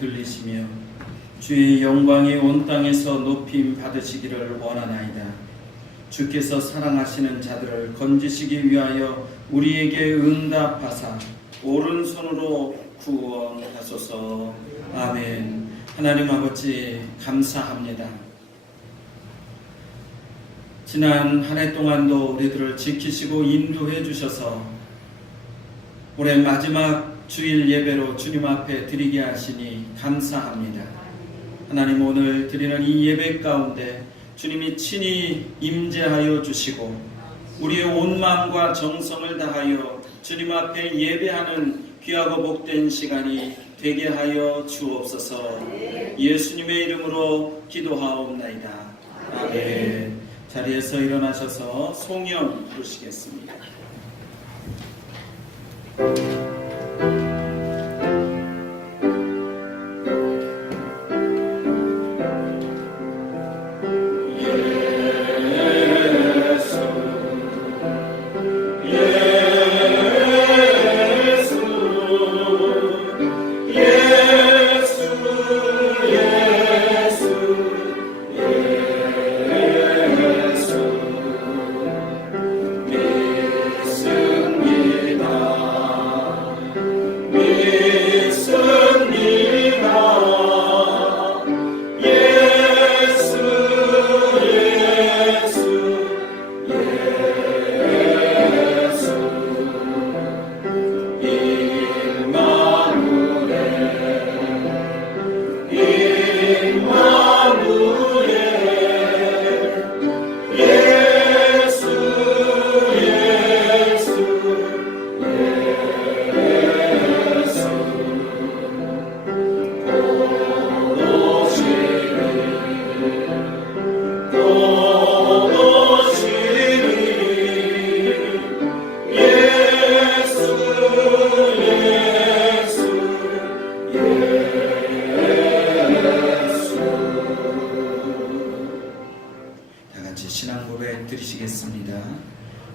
들리시며 주의 영광이 온 땅에서 높임 받으시기를 원하나이다. 주께서 사랑하시는 자들을 건지시기 위하여 우리에게 응답하사 오른손으로 구원하소서. 아멘. 하나님 아버지 감사합니다. 지난 한 해 동안도 우리들을 지키시고 인도해 주셔서 올해 마지막 주일 예배로 주님 앞에 드리게 하시니 감사합니다. 하나님, 오늘 드리는 이 예배 가운데 주님이 친히 임재하여 주시고 우리의 온 마음과 정성을 다하여 주님 앞에 예배하는 귀하고 복된 시간이 되게 하여 주옵소서. 예수님의 이름으로 기도하옵나이다. 아멘. 자리에서 일어나셔서 송영 부르시겠습니다.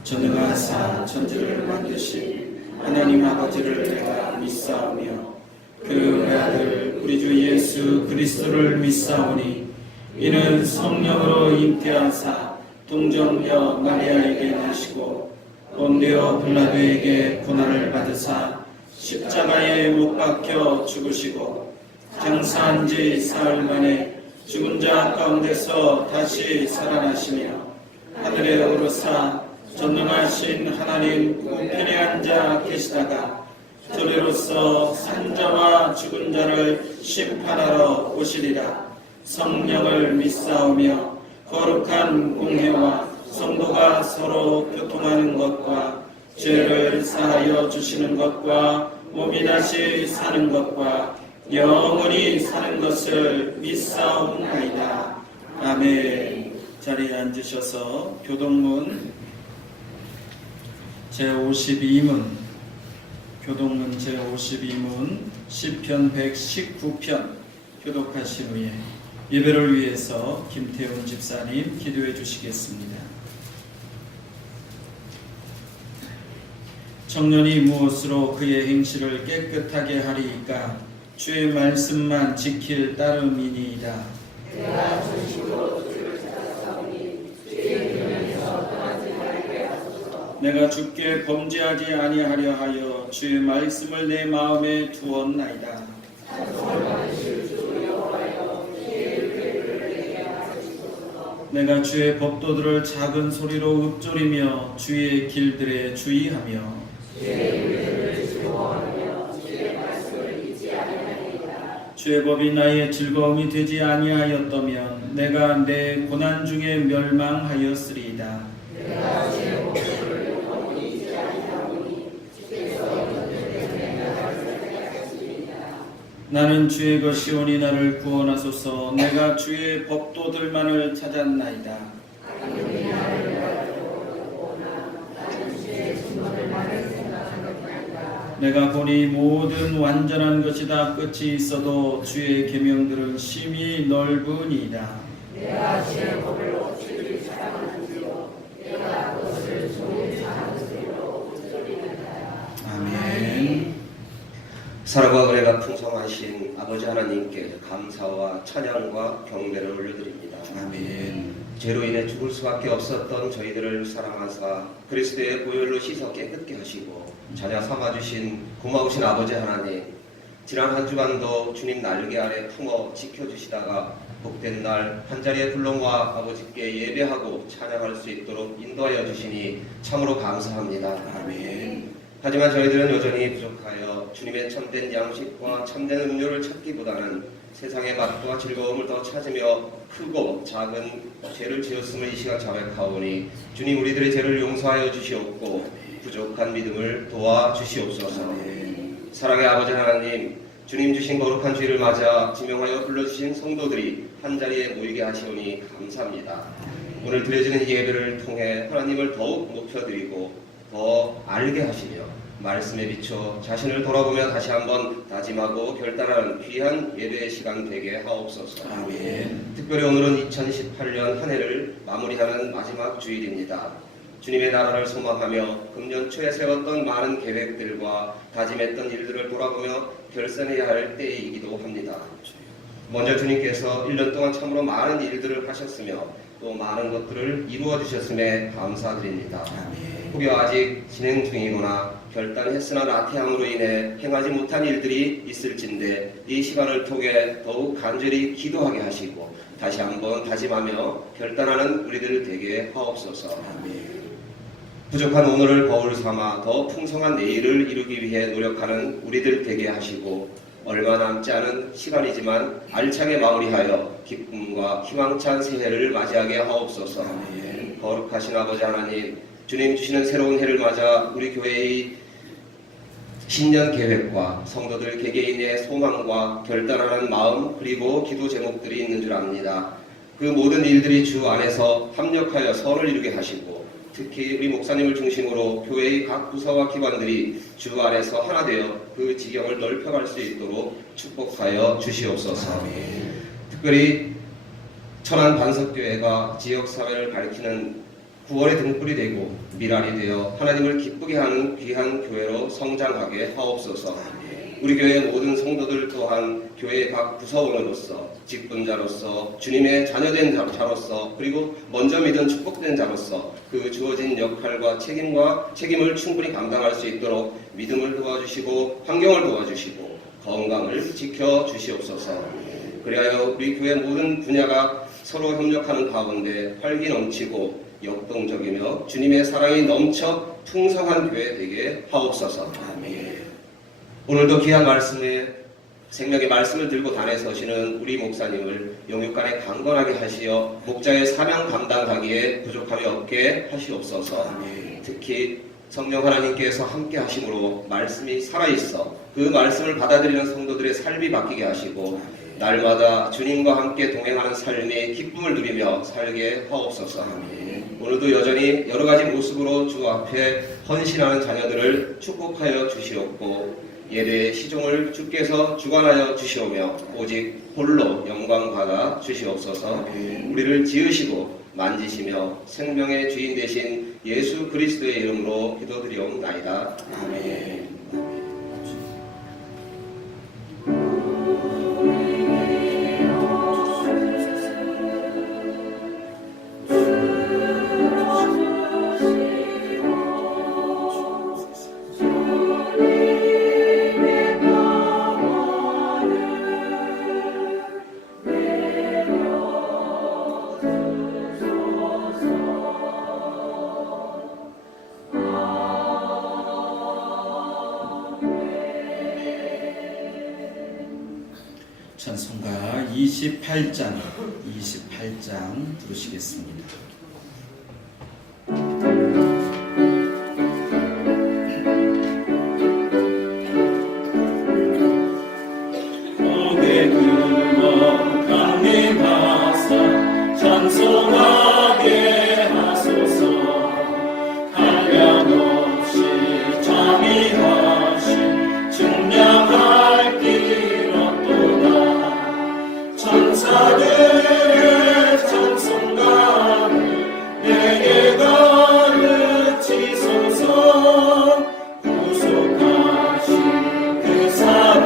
전능하사 천지를 만드신 하나님 아버지를 내가 믿사오며 그 아들 우리 주 예수 그리스도를 믿사오니 이는 성령으로 잉태하사 동정녀 마리아에게 나시고 본디오 빌라도에게 고난을 받으사 십자가에 못 박혀 죽으시고 장사한 지 사흘 만에 죽은 자 가운데서 다시 살아나시며 하늘에 오르사 전능하신 하나님 우편에 앉아 계시다가 저리로서 산자와 죽은 자를 심판하러 오시리라. 성령을 믿사오며 거룩한 공회와 성도가 서로 교통하는 것과 죄를 사하여 주시는 것과 몸이 다시 사는 것과 영원히 사는 것을 믿사옵나이다. 아멘. 자리에 앉으셔서 교동문 제52문 교동문 제52문 시편 119편 교독하신 후에 예배를 위해서 김태훈 집사님 기도해 주시겠습니다. 청년이 무엇으로 그의 행실을 깨끗하게 하리이까 주의 말씀만 지킬 따름이니이다. 내가 전심으로 주를 찾아사오니 주의 계명에서 떠나지 말게 하소서. 내가 주께 범죄하지 아니하려 하여 주의 말씀을 내 마음에 두었나이다. 찬송을 받으실 주 여호와여 주의 율례를 내게 하시소서. 내가 주의 법도들을 작은 소리로 읊조리며 주의 길들에 주의하며 주의 율례를 즐거워하며 주의 말씀을 잊지 아니하리이다. 주의 법이 나의 즐거움이 되지 아니하였다면 내가 내 고난 중에 멸망하였으리이다. 내가 주의 법도를 영원히 잊지 아니하오니 주께서 인도되게 나를 살게하시리이다. 나는 주의 것이오니 나를 구원하소서. 내가 주의 법도들만을 찾았나이다. 악인이 나를 바라보거나 나는 주의 증거들만을 생각하느니라. 내가 보니 모든 완전한 것이 다 끝이 있어도 주의 계명들은 심히 넓으니이다. 내가 주의 법을 억지를 사랑하는지요 내가 그것을 종일 사는 소리로 읊조리나이다. 아멘. 사랑과 은혜가 풍성하신 아버지 하나님께 감사와 찬양과 경배를 올려드립니다. 아멘. 죄로 인해 죽을 수밖에 없었던 저희들을 사랑하사 그리스도의 보혈로 씻어 깨끗게 하시고 자녀 삼아주신 고마우신 아버지 하나님, 지난 한 주간도 주님 날개 아래 품어 지켜주시다가 복된 날 한자리에 불러모아 아버지께 예배하고 찬양할 수 있도록 인도하여 주시니 참으로 감사합니다. 아멘. 하지만 저희들은 여전히 부족하여 주님의 참된 양식과 참된 음료를 찾기보다는 세상의 맛과 즐거움을 더 찾으며 크고 작은 죄를 지었음을 이 시간 자백하오니 주님 우리들의 죄를 용서하여 주시옵고 부족한 믿음을 도와주시옵소서. 사랑의 아버지 하나님, 주님 주신 거룩한 주일을 맞아 지명하여 불러주신 성도들이 한자리에 모이게 하시오니 감사합니다. 오늘 드려지는 이 예배를 통해 하나님을 더욱 높여드리고 더 알게 하시며 말씀에 비춰 자신을 돌아보며 다시 한번 다짐하고 결단하는 귀한 예배의 시간 되게 하옵소서. 아멘. 특별히 오늘은 2018년 한 해를 마무리하는 마지막 주일입니다. 주님의 나라를 소망하며 금년 초에 세웠던 많은 계획들과 다짐했던 일들을 돌아보며 결산해야 할 때이기도 합니다. 먼저 주님께서 1년 동안 참으로 많은 일들을 하셨으며 또 많은 것들을 이루어 주셨음에 감사드립니다. 혹여 아직 진행 중이거나 결단했으나 나태함으로 인해 행하지 못한 일들이 있을진데 이 시간을 통해 더욱 간절히 기도하게 하시고 다시 한번 다짐하며 결단하는 우리들 되게 하옵소서. 부족한 오늘을 거울 삼아 더 풍성한 내일을 이루기 위해 노력하는 우리들 되게 하시고 얼마 남지 않은 시간이지만 알차게 마무리하여 기쁨과 희망찬 새해를 맞이하게 하옵소서. 거룩하신 아버지 하나님, 주님 주시는 새로운 해를 맞아 우리 교회의 신년 계획과 성도들 개개인의 소망과 결단하는 마음 그리고 기도 제목들이 있는 줄 압니다. 그 모든 일들이 주 안에서 합력하여 선을 이루게 하시고 특히 우리 목사님을 중심으로 교회의 각 부서와 기관들이 주 안에서 하나 되어 그 지경을 넓혀갈 수 있도록 축복하여 주시옵소서. 특별히 천안 반석교회가 지역사회를 밝히는 9월의 등불이 되고 미랄이 되어 하나님을 기쁘게 하는 귀한 교회로 성장하게 하옵소서. 우리 교회의 모든 성도들 또한 교회의 각 부서원으로서 직분자로서 주님의 자녀된 자로서 그리고 먼저 믿은 축복된 자로서 그 주어진 역할과 책임을 충분히 감당할 수 있도록 믿음을 도와주시고 환경을 도와주시고 건강을 지켜주시옵소서. 그리하여 우리 교회 모든 분야가 서로 협력하는 가운데 활기 넘치고 역동적이며 주님의 사랑이 넘쳐 풍성한 교회 되게 하옵소서. 오늘도 귀한 말씀에 생명의 말씀을 들고 단에 서시는 우리 목사님을 영육간에 강건하게 하시어 목자의 사명 감당하기에 부족함이 없게 하시옵소서. 특히 성령 하나님께서 함께 하심으로 말씀이 살아있어 그 말씀을 받아들이는 성도들의 삶이 바뀌게 하시고 날마다 주님과 함께 동행하는 삶의 기쁨을 누리며 살게 하옵소서. 오늘도 여전히 여러 가지 모습으로 주 앞에 헌신하는 자녀들을 축복하여 주시옵고 예배의 시종을 주께서 주관하여 주시오며 오직 홀로 영광 받아 주시옵소서. 우리를 지으시고 만지시며 생명의 주인 되신 예수 그리스도의 이름으로 기도드리옵나이다. 아멘. 찬송가 28장 부르시겠습니다. 고개 들어 강림하사 찬송하게 하소서. 한량없이 자비하신 증량할 길 얻도다. 천사들의 찬송가를 내게 가르치소서. 구속하신 그 사랑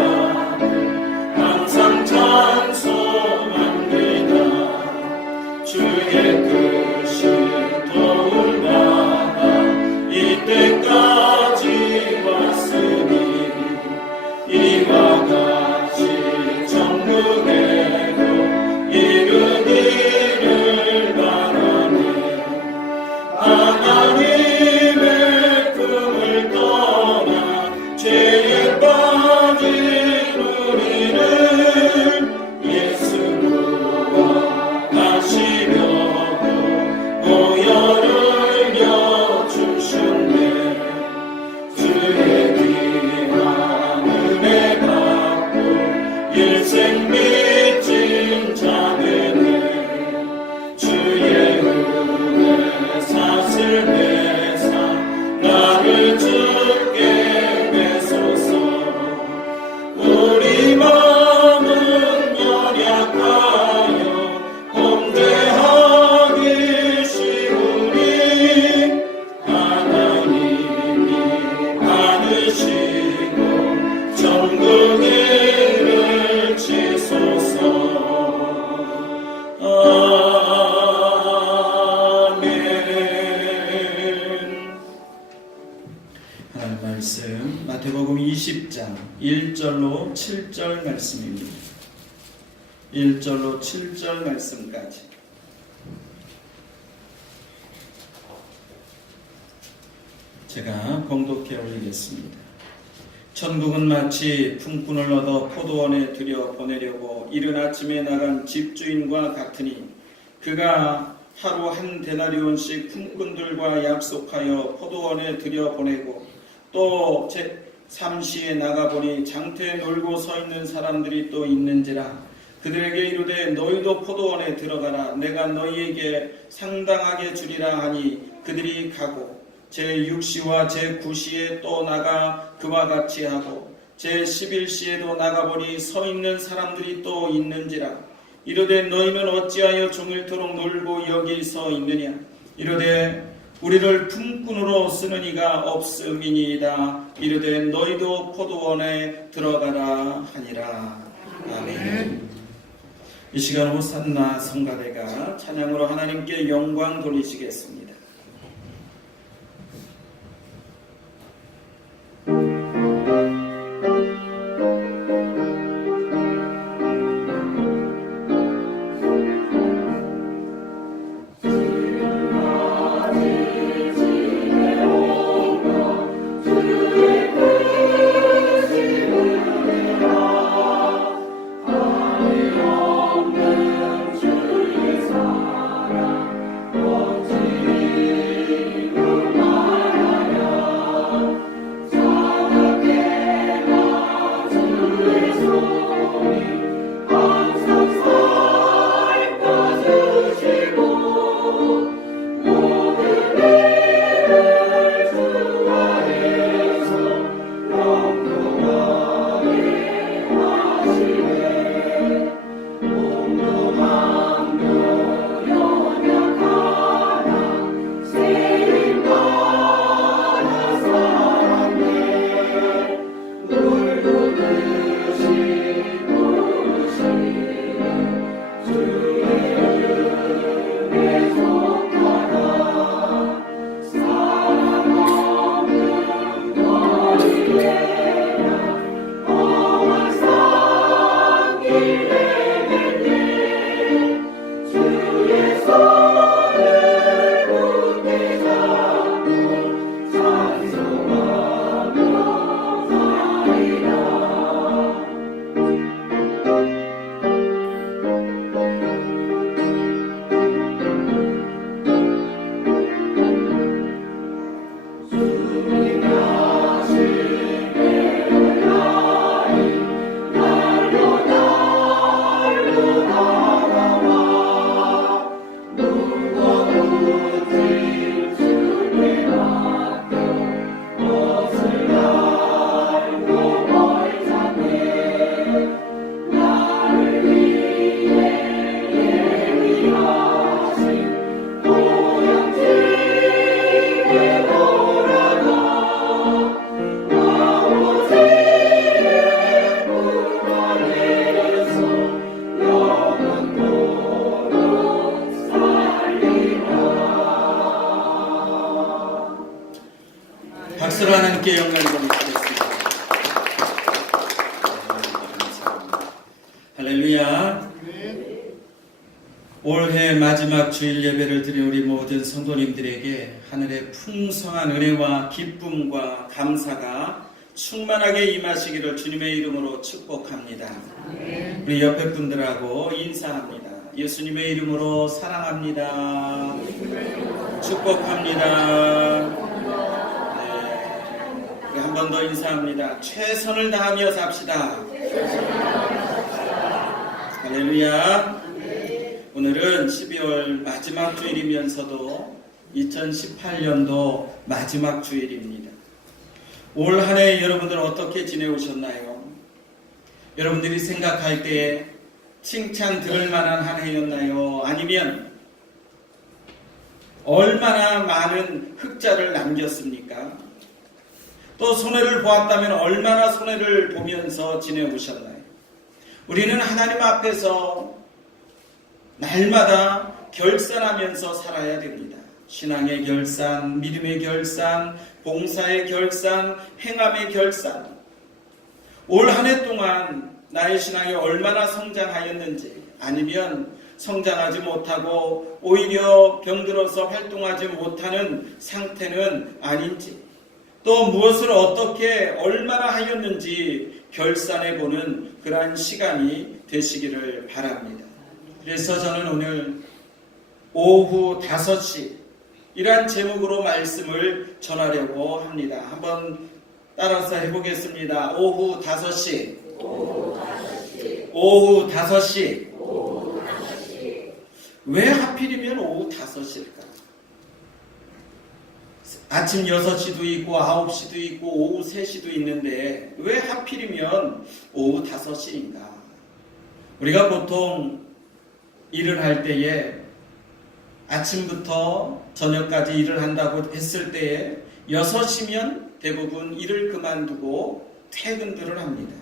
주시고 전국 일을 치소서. 아멘. 하나님 말씀 마태복음 20장 1절로 7절 말씀입니다. 1절로 7절 말씀까지. 제가 봉독해 올리겠습니다. 천국은 마치 품꾼을 얻어 포도원에 들여 보내려고 이른 아침에 나간 집주인과 같으니 그가 하루 한 데나리온씩 품꾼들과 약속하여 포도원에 들여 보내고 또 제3시에 나가보니 장터에 놀고 서 있는 사람들이 또 있는지라. 그들에게 이르되 너희도 포도원에 들어가라. 내가 너희에게 상당하게 주리라 하니 그들이 가고 제6시와 제9시에 또 나가 그와 같이 하고 제11시에도 나가보니 서 있는 사람들이 또 있는지라. 이르되 너희는 어찌하여 종일토록 놀고 여기 서 있느냐. 이르되 우리를 품꾼으로 쓰는 이가 없음이니이다. 이르되 너희도 포도원에 들어가라 하니라. 아멘. 이 시간 호산나 성가대가 찬양으로 하나님께 영광 돌리시겠습니다. 박수로 하나님께 영광을 돌리시겠습니다. 할렐루야. 올해 마지막 주일 예배를 드린 우리 모든 성도님들에게 하늘의 풍성한 은혜와 기쁨과 감사가 충만하게 임하시기를 주님의 이름으로 축복합니다. 우리 옆에 분들하고 인사합니다. 예수님의 이름으로 사랑합니다. 축복합니다. 한 번 더 인사합니다. 최선을 다하며 삽시다. 할렐루야. 오늘은 12월 마지막 주일이면서도 2018년도 마지막 주일입니다. 올 한 해 여러분들 어떻게 지내오셨나요? 여러분들이 생각할 때에 칭찬 들을 만한 한 해였나요? 아니면 얼마나 많은 흑자를 남겼습니까? 또 손해를 보았다면 얼마나 손해를 보면서 지내오셨나요? 우리는 하나님 앞에서 날마다 결산하면서 살아야 됩니다. 신앙의 결산, 믿음의 결산, 봉사의 결산, 행함의 결산. 올 한 해 동안 나의 신앙이 얼마나 성장하였는지, 아니면 성장하지 못하고 오히려 병들어서 활동하지 못하는 상태는 아닌지, 또 무엇을 어떻게 얼마나 하였는지 결산해보는 그러한 시간이 되시기를 바랍니다. 그래서 저는 오늘 오후 5시 이러한 제목으로 말씀을 전하려고 합니다. 한번 따라서 해보겠습니다. 오후 5시. 오후 5시. 왜 하필이면 오후 5시일까? 아침 6시도 있고 9시도 있고 오후 3시도 있는데 왜 하필이면 오후 5시인가? 우리가 보통 일을 할 때에 아침부터 저녁까지 일을 한다고 했을 때에 6시면 대부분 일을 그만두고 퇴근들을 합니다.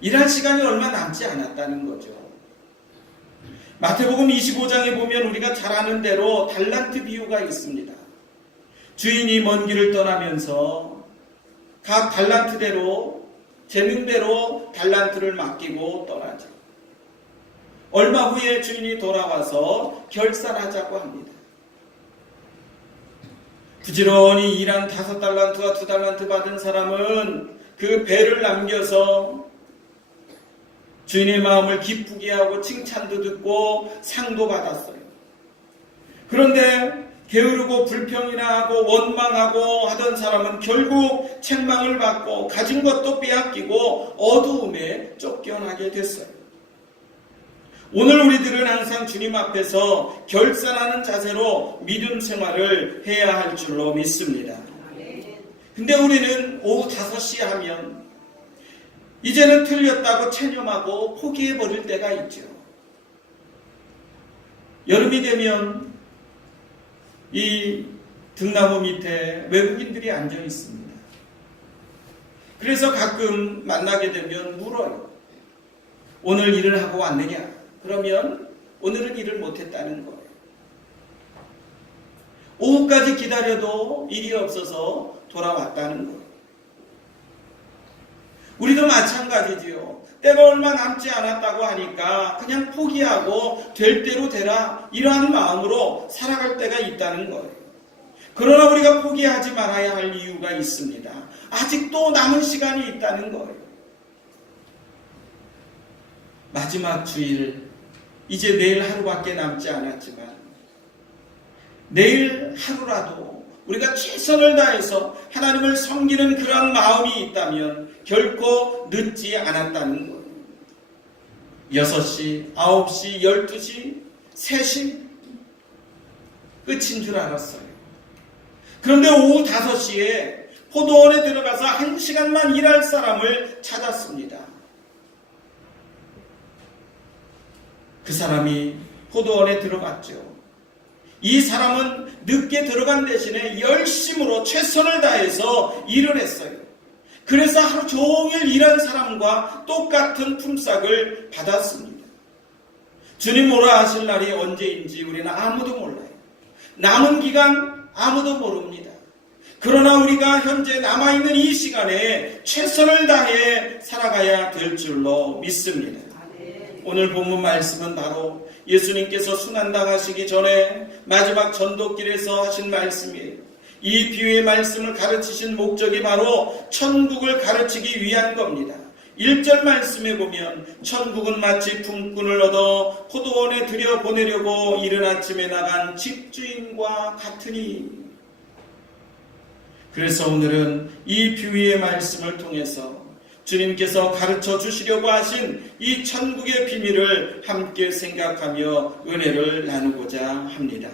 일할 시간이 얼마 남지 않았다는 거죠. 마태복음 25장에 보면 우리가 잘 아는 대로 달란트 비유가 있습니다. 주인이 먼 길을 떠나면서 각 달란트대로 재능대로 달란트를 맡기고 떠나죠. 얼마 후에 주인이 돌아와서 결산하자고 합니다. 부지런히 일한 5달란트와 2달란트 받은 사람은 그 배를 남겨서 주인의 마음을 기쁘게 하고 칭찬도 듣고 상도 받았어요. 그런데 게으르고 불평이나 하고 원망하고 하던 사람은 결국 책망을 받고 가진 것도 빼앗기고 어두움에 쫓겨나게 됐어요. 오늘 우리들은 항상 주님 앞에서 결산하는 자세로 믿음 생활을 해야 할 줄로 믿습니다. 근데 우리는 오후 5시 하면 이제는 틀렸다고 체념하고 포기해버릴 때가 있죠. 여름이 되면 이 등나무 밑에 외국인들이 앉아 있습니다. 그래서 가끔 만나게 되면 물어요. 오늘 일을 하고 왔느냐? 그러면 오늘은 일을 못했다는 거예요. 오후까지 기다려도 일이 없어서 돌아왔다는 거예요. 우리도 마찬가지지요. 때가 얼마 남지 않았다고 하니까 그냥 포기하고 될 대로 되라 이러한 마음으로 살아갈 때가 있다는 거예요. 그러나 우리가 포기하지 말아야 할 이유가 있습니다. 아직도 남은 시간이 있다는 거예요. 마지막 주일, 이제 내일 하루밖에 남지 않았지만 내일 하루라도 우리가 최선을 다해서 하나님을 섬기는 그런 마음이 있다면 결코 늦지 않았다는 거예요. 6시, 9시, 12시, 3시 끝인 줄 알았어요. 그런데 오후 5시에 포도원에 들어가서 1시간만 일할 사람을 찾았습니다. 그 사람이 포도원에 들어갔죠. 이 사람은 늦게 들어간 대신에 열심으로 최선을 다해서 일을 했어요. 그래서 하루 종일 일한 사람과 똑같은 품삯을 받았습니다. 주님 오라 하실 날이 언제인지 우리는 아무도 몰라요. 남은 기간 아무도 모릅니다. 그러나 우리가 현재 남아있는 이 시간에 최선을 다해 살아가야 될 줄로 믿습니다. 오늘 본문 말씀은 바로 예수님께서 순환당하시기 전에 마지막 전도길에서 하신 말씀이에요. 이 비유의 말씀을 가르치신 목적이 바로 천국을 가르치기 위한 겁니다. 1절 말씀에 보면 천국은 마치 품꾼을 얻어 포도원에 들여보내려고 이른 아침에 나간 집주인과 같으니. 그래서 오늘은 이 비유의 말씀을 통해서 주님께서 가르쳐 주시려고 하신 이 천국의 비밀을 함께 생각하며 은혜를 나누고자 합니다.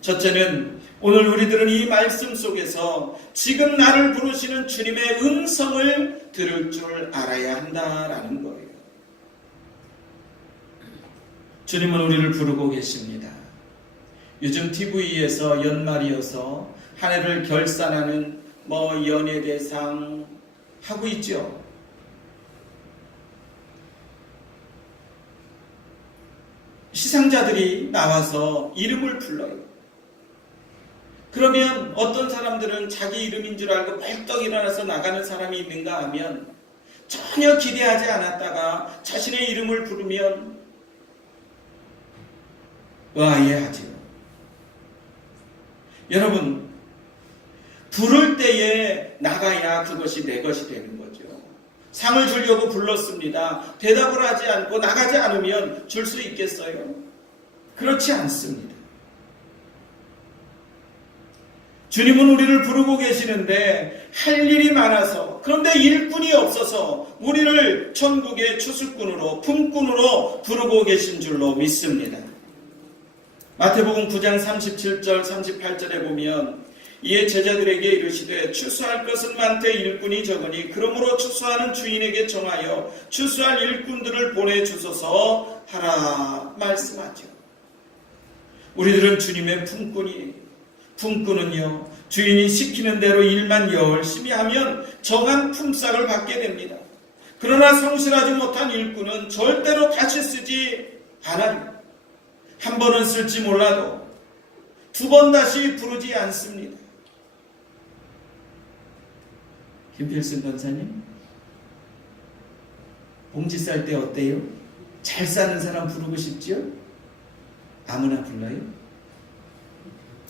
첫째는 오늘 우리들은 이 말씀 속에서 지금 나를 부르시는 주님의 음성을 들을 줄 알아야 한다라는 거예요. 주님은 우리를 부르고 계십니다. 요즘 TV에서 연말이어서 한 해를 결산하는 연예대상 하고 있죠. 시상자들이 나와서 이름을 불러요. 그러면 어떤 사람들은 자기 이름인 줄 알고 벌떡 일어나서 나가는 사람이 있는가 하면 전혀 기대하지 않았다가 자신의 이름을 부르면 의아해하죠. 여러분, 부를 때에 나가야 그것이 내 것이 되는 거죠. 상을 주려고 불렀습니다. 대답을 하지 않고 나가지 않으면 줄 수 있겠어요? 그렇지 않습니다. 주님은 우리를 부르고 계시는데 할 일이 많아서, 그런데 일꾼이 없어서 우리를 천국의 추수꾼으로, 품꾼으로 부르고 계신 줄로 믿습니다. 마태복음 9장 37절 38절에 보면 이에 제자들에게 이르시되 추수할 것은 많되 일꾼이 적으니 그러므로 추수하는 주인에게 정하여 추수할 일꾼들을 보내주소서 하라 말씀하죠. 우리들은 주님의 품꾼이에요. 품꾼은요, 주인이 시키는 대로 일만 열심히 하면 정한 품삯을 받게 됩니다. 그러나 성실하지 못한 일꾼은 절대로 다시 쓰지 않아요. 한 번은 쓸지 몰라도 두 번 다시 부르지 않습니다. 김필승 권사님, 봉지 쌀 때 어때요? 잘 싸는 사람 부르고 싶죠? 아무나 불러요?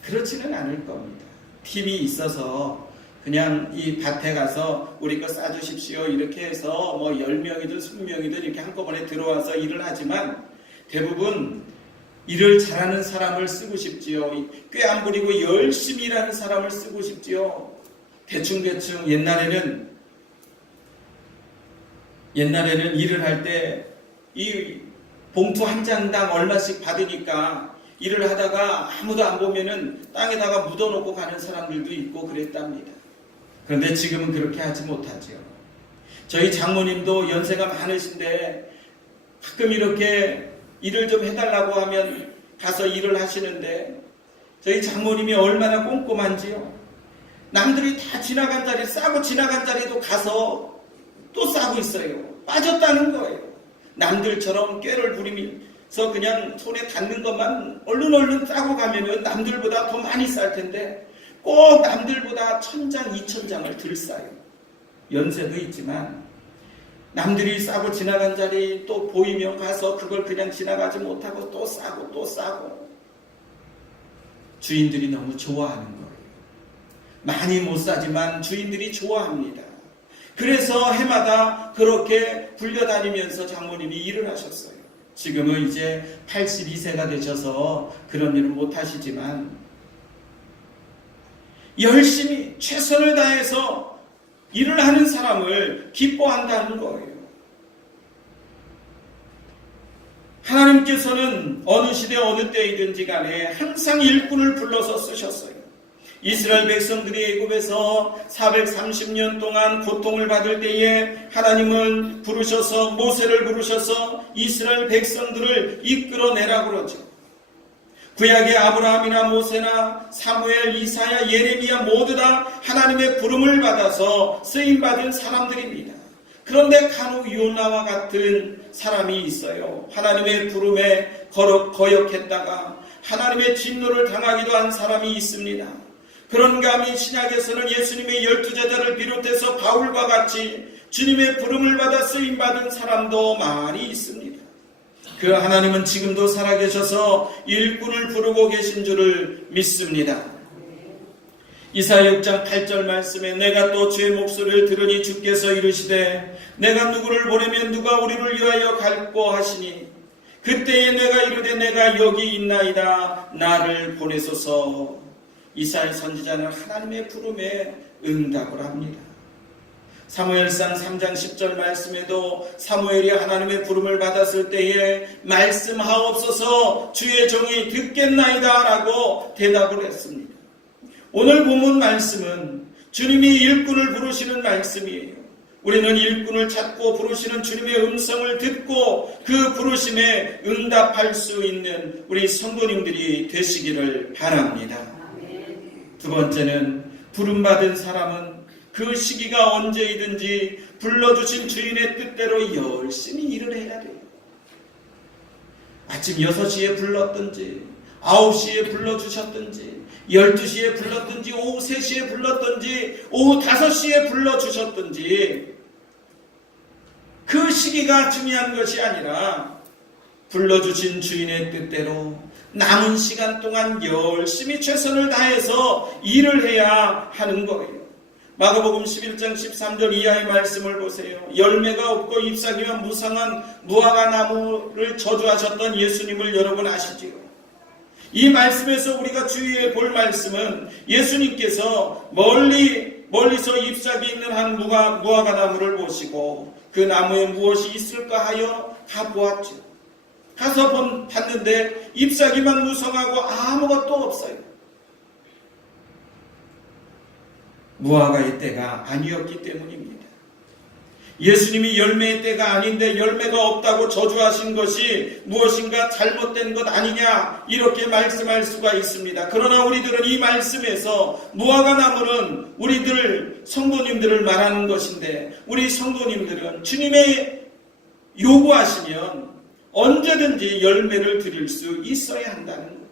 그렇지는 않을 겁니다. 팀이 있어서 그냥 이 밭에 가서 우리 거 싸주십시오 이렇게 해서 10명이든 20명이든 이렇게 한꺼번에 들어와서 일을 하지만 대부분 일을 잘하는 사람을 쓰고 싶지요. 꽤 안 부리고 열심히 일하는 사람을 쓰고 싶지요. 대충대충 옛날에는 일을 할 때 이 봉투 한 장당 얼마씩 받으니까 일을 하다가 아무도 안 보면은 땅에다가 묻어놓고 가는 사람들도 있고 그랬답니다. 그런데 지금은 그렇게 하지 못하죠. 저희 장모님도 연세가 많으신데 가끔 이렇게 일을 좀 해달라고 하면 가서 일을 하시는데 저희 장모님이 얼마나 꼼꼼한지요. 남들이 다 지나간 자리, 싸고 지나간 자리도 가서 또 싸고 있어요. 빠졌다는 거예요. 남들처럼 꾀를 부리면서 그냥 손에 닿는 것만 얼른 싸고 가면은 남들보다 더 많이 쌀 텐데 꼭 남들보다 1000장, 2000장을 덜 싸요. 연세도 있지만 남들이 싸고 지나간 자리 또 보이면 가서 그걸 그냥 지나가지 못하고 또 싸고 또 싸고. 주인들이 너무 좋아하는 거예요. 많이 못 싸지만 주인들이 좋아합니다. 그래서 해마다 그렇게 불려다니면서 장모님이 일을 하셨어요. 지금은 이제 82세가 되셔서 그런 일을 못 하시지만 열심히 최선을 다해서 일을 하는 사람을 기뻐한다는 거예요. 하나님께서는 어느 시대 어느 때이든지 간에 항상 일꾼을 불러서 쓰셨어요. 이스라엘 백성들이 애굽에서 430년 동안 고통을 받을 때에 하나님은 부르셔서 모세를 부르셔서 이스라엘 백성들을 이끌어내라고 그러죠. 구약의 아브라함이나 모세나 사무엘, 이사야, 예레미야 모두 다 하나님의 부름을 받아서 쓰임받은 사람들입니다. 그런데 간혹 요나와 같은 사람이 있어요. 하나님의 부름에 거역했다가 하나님의 진노를 당하기도 한 사람이 있습니다. 그런 감히 신약에서는 예수님의 12제자를 비롯해서 바울과 같이 주님의 부름을 받아 쓰임받은 사람도 많이 있습니다. 그 하나님은 지금도 살아계셔서 일꾼을 부르고 계신 줄을 믿습니다. 이사야 6장 8절 말씀에 내가 또 주의 목소리를 들으니 주께서 이르시되 내가 누구를 보내면 누가 우리를 위하여 갈꼬 하시니 그때에 내가 이르되 내가 여기 있나이다 나를 보내소서. 이사야 선지자는 하나님의 부름에 응답을 합니다. 사무엘상 3장 10절 말씀에도 사무엘이 하나님의 부름을 받았을 때에 말씀하옵소서 주의 종이 듣겠나이다 라고 대답을 했습니다. 오늘 본문 말씀은 주님이 일꾼을 부르시는 말씀이에요. 우리는 일꾼을 찾고 부르시는 주님의 음성을 듣고 그 부르심에 응답할 수 있는 우리 성도님들이 되시기를 바랍니다. 두 번째는 부름받은 사람은 그 시기가 언제이든지 불러주신 주인의 뜻대로 열심히 일을 해야 돼요. 아침 6시에 불렀든지 9시에 불러주셨든지 12시에 불렀든지 오후 3시에 불렀든지 오후 5시에 불러주셨든지 그 시기가 중요한 것이 아니라 불러주신 주인의 뜻대로 남은 시간 동안 열심히 최선을 다해서 일을 해야 하는 거예요. 마가복음 11장 13절 이하의 말씀을 보세요. 열매가 없고 잎사귀와 무성한 무화과 나무를 저주하셨던 예수님을 여러분 아시지요? 이 말씀에서 우리가 주의해 볼 말씀은 예수님께서 멀리서 잎사귀 있는 한 무화과 나무를 보시고 그 나무에 무엇이 있을까 하여 가보았죠. 가서 봤는데 잎사귀만 무성하고 아무것도 없어요. 무화과의 때가 아니었기 때문입니다. 예수님이 열매의 때가 아닌데 열매가 없다고 저주하신 것이 무엇인가 잘못된 것 아니냐 이렇게 말씀할 수가 있습니다. 그러나 우리들은 이 말씀에서 무화과 나무는 우리들 성도님들을 말하는 것인데 우리 성도님들은 주님의 요구하시면 언제든지 열매를 드릴 수 있어야 한다는 거예요.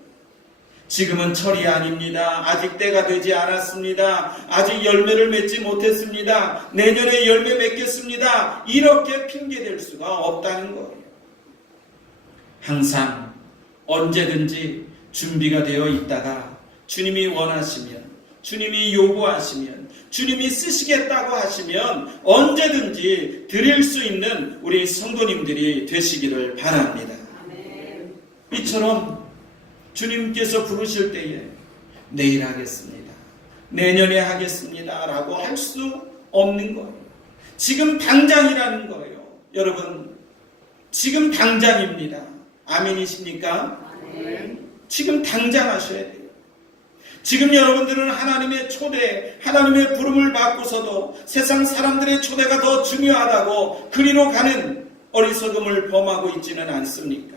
지금은 철이 아닙니다. 아직 때가 되지 않았습니다. 아직 열매를 맺지 못했습니다. 내년에 열매 맺겠습니다. 이렇게 핑계댈 수가 없다는 거예요. 항상 언제든지 준비가 되어 있다가 주님이 원하시면, 주님이 요구하시면, 주님이 쓰시겠다고 하시면 언제든지 드릴 수 있는 우리 성도님들이 되시기를 바랍니다. 이처럼 주님께서 부르실 때에 내일 하겠습니다, 내년에 하겠습니다 라고 할 수 없는 거예요. 지금 당장이라는 거예요. 여러분, 지금 당장입니다. 아멘이십니까? 지금 당장 하셔야 돼요. 지금 여러분들은 하나님의 초대, 하나님의 부름을 받고서도 세상 사람들의 초대가 더 중요하다고 그리로 가는 어리석음을 범하고 있지는 않습니까?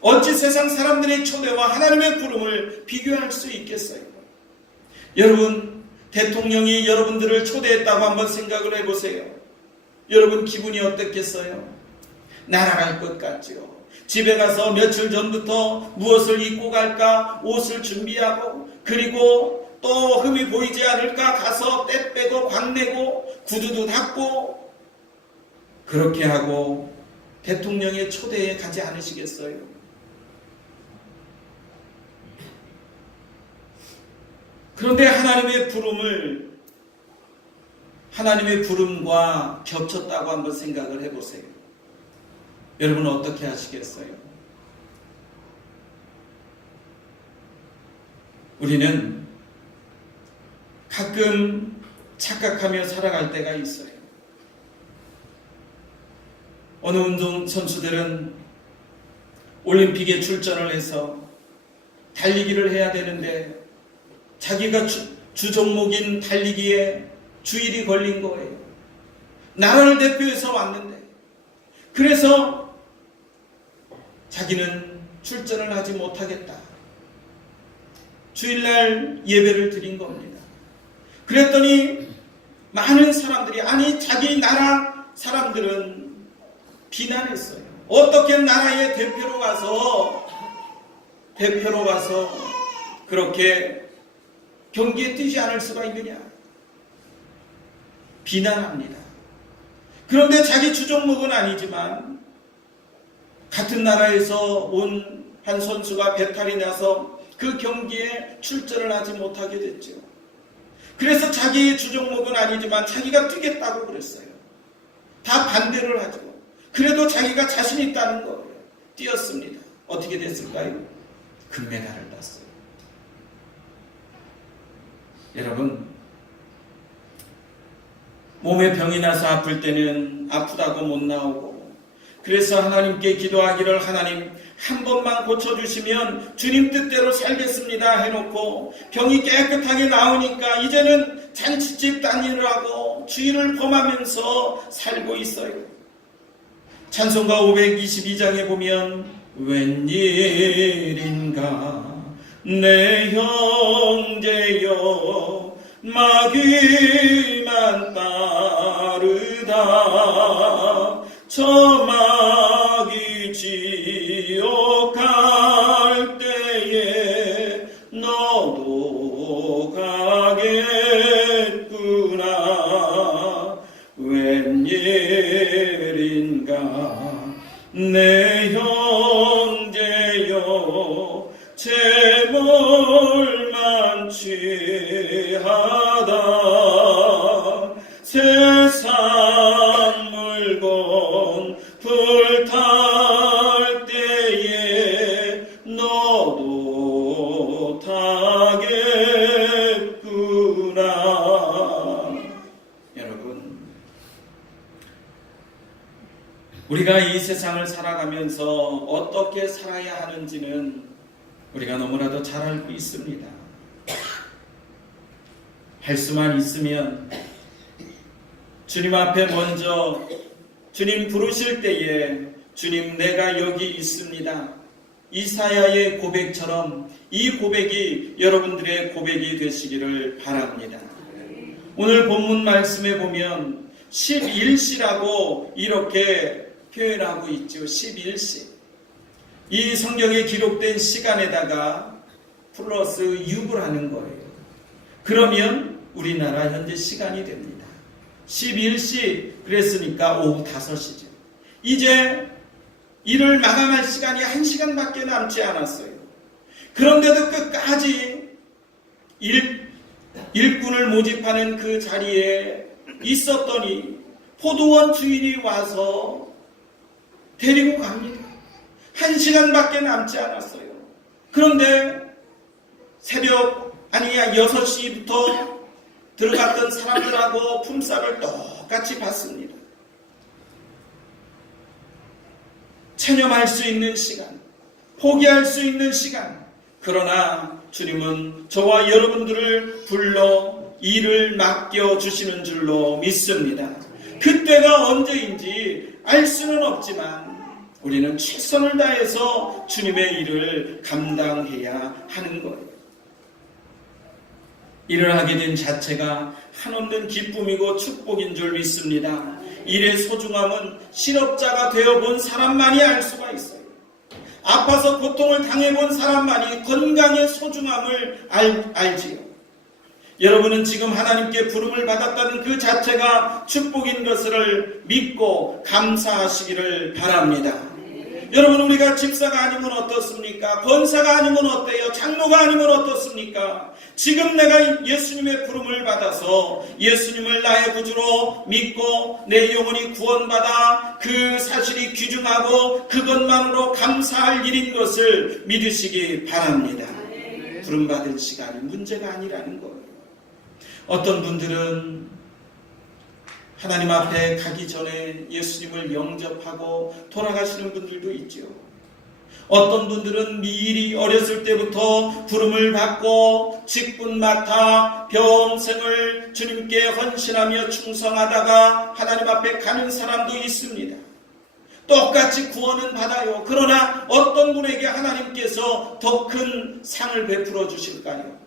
어찌 세상 사람들의 초대와 하나님의 부름을 비교할 수 있겠어요? 여러분, 대통령이 여러분들을 초대했다고 한번 생각을 해보세요. 여러분 기분이 어떻겠어요? 날아갈 것 같죠? 집에 가서 며칠 전부터 무엇을 입고 갈까 옷을 준비하고, 그리고 또 흠이 보이지 않을까 가서 때 빼고 광내고 구두도 닦고, 그렇게 하고 대통령의 초대에 가지 않으시겠어요? 그런데 하나님의 부름과 겹쳤다고 한번 생각을 해보세요. 여러분은 어떻게 하시겠어요? 우리는 가끔 착각하며 살아갈 때가 있어요. 어느 운동선수들은 올림픽에 출전을 해서 달리기를 해야 되는데 자기가 주종목인 달리기에 주일이 걸린 거예요. 나라를 대표해서 왔는데, 그래서 자기는 출전을 하지 못하겠다. 주일날 예배를 드린 겁니다. 그랬더니 많은 사람들이, 아니 자기 나라 사람들은 비난했어요. 어떻게 나라의 대표로 가서 그렇게 경기에 뛰지 않을 수가 있느냐, 비난합니다. 그런데 자기 주종목은 아니지만 같은 나라에서 온 한 선수가 배탈이 나서 그 경기에 출전을 하지 못하게 됐죠. 그래서 자기의 주종목은 아니지만 자기가 뛰겠다고 그랬어요. 다 반대를 하죠. 그래도 자기가 자신 있다는 거예요. 뛰었습니다. 어떻게 됐을까요? 금메달을 땄어요. 여러분, 몸에 병이 나서 아플 때는 아프다고 못 나오고, 그래서 하나님께 기도하기를, 하나님 한 번만 고쳐주시면 주님 뜻대로 살겠습니다 해놓고 병이 깨끗하게 나오니까 이제는 잔치집 다니를 하고 주의를 범하면서 살고 있어요. 찬송가 522장에 보면 웬일인가 내 형제여 마귀만 따르다 저 마귀 지옥 갈 때에 너도 가겠구나. 웬일인가 내 형제여 재물만 취하다 세상 물건 불탈 때에 너도 타겠구나. 여러분, 우리가 이 세상을 살아가면서 어떻게 살아야 하는지는 우리가 너무나도 잘 알고 있습니다. 할 수만 있으면 주님 앞에 먼저 주님 부르실 때에 주님 내가 여기 있습니다. 이사야의 고백처럼 이 고백이 여러분들의 고백이 되시기를 바랍니다. 오늘 본문 말씀에 보면 11시라고 이렇게 표현하고 있죠. 11시. 이 성경에 기록된 시간에다가 플러스 6을 하는 거예요. 그러면 우리나라 현재 시간이 됩니다. 11시 그랬으니까 오후 5시죠. 이제 일을 마감할 시간이 1시간밖에 남지 않았어요. 그런데도 끝까지 일꾼을 모집하는 그 자리에 있었더니 포도원 주인이 와서 데리고 갑니다. 1시간밖에 남지 않았어요. 그런데 새벽 6시부터 들어갔던 사람들하고 품삯을 똑같이 받습니다. 체념할 수 있는 시간, 포기할 수 있는 시간. 그러나 주님은 저와 여러분들을 불러 일을 맡겨주시는 줄로 믿습니다. 그때가 언제인지 알 수는 없지만 우리는 최선을 다해서 주님의 일을 감당해야 하는 거예요. 일을 하게 된 자체가 한없는 기쁨이고 축복인 줄 믿습니다. 일의 소중함은 실업자가 되어본 사람만이 알 수가 있어요. 아파서 고통을 당해본 사람만이 건강의 소중함을 알지요. 여러분은 지금 하나님께 부름을 받았다는 그 자체가 축복인 것을 믿고 감사하시기를 바랍니다. 여러분, 우리가 집사가 아니면 어떻습니까? 권사가 아니면 어때요? 장로가 아니면 어떻습니까? 지금 내가 예수님의 부름을 받아서 예수님을 나의 구주로 믿고 내 영혼이 구원받아 그 사실이 귀중하고 그것만으로 감사할 일인 것을 믿으시기 바랍니다. 부름받을 시간이 문제가 아니라는 거예요. 어떤 분들은 하나님 앞에 가기 전에 예수님을 영접하고 돌아가시는 분들도 있죠. 어떤 분들은 미리 어렸을 때부터 부름을 받고 직분 맡아 평생을 주님께 헌신하며 충성하다가 하나님 앞에 가는 사람도 있습니다. 똑같이 구원은 받아요. 그러나 어떤 분에게 하나님께서 더 큰 상을 베풀어 주실까요?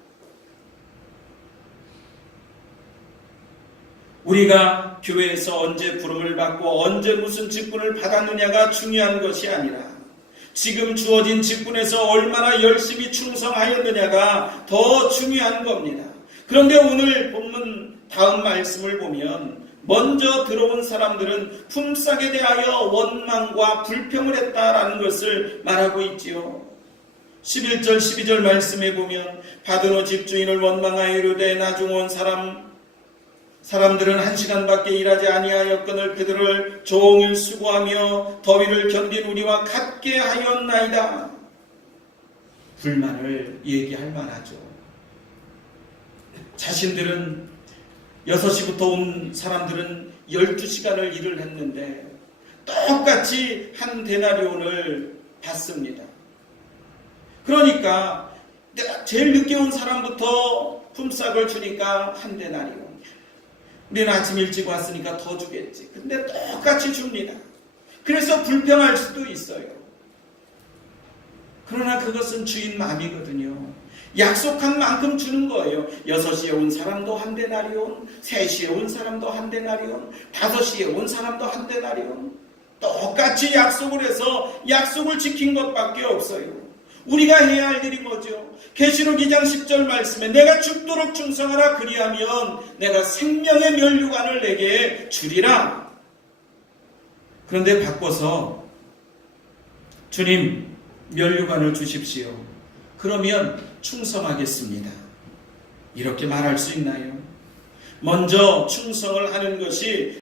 우리가 교회에서 언제 부름을 받고 언제 무슨 직분을 받았느냐가 중요한 것이 아니라 지금 주어진 직분에서 얼마나 열심히 충성하였느냐가 더 중요한 겁니다. 그런데 오늘 본문 다음 말씀을 보면 먼저 들어온 사람들은 품삯에 대하여 원망과 불평을 했다라는 것을 말하고 있지요. 11절 12절 말씀에 보면 받은 집주인을 원망하여 이르되 나중 온 사람들은 1시간밖에 일하지 아니하였거늘 그들을 종일 수고하며 더위를 견딘 우리와 같게 하였나이다. 불만을 얘기할 만하죠. 자신들은 6시부터 온 사람들은 12시간을 일을 했는데 똑같이 한 데나리온을 받습니다. 그러니까 제일 늦게 온 사람부터 품삯을 주니까 한 데나리온. 우리는 아침 일찍 왔으니까 더 주겠지. 근데 똑같이 줍니다. 그래서 불평할 수도 있어요. 그러나 그것은 주인 마음이거든요. 약속한 만큼 주는 거예요. 6시에 온 사람도 한 데나리온, 3시에 온 사람도 한 데나리온, 5시에 온 사람도 한 데나리온. 똑같이 약속을 해서 약속을 지킨 것밖에 없어요. 우리가 해야 할 일이 뭐죠? 계시록 2장 10절 말씀에 내가 죽도록 충성하라 그리하면 내가 생명의 면류관을 내게 주리라. 그런데 바꿔서 주님 면류관을 주십시오. 그러면 충성하겠습니다. 이렇게 말할 수 있나요? 먼저 충성을 하는 것이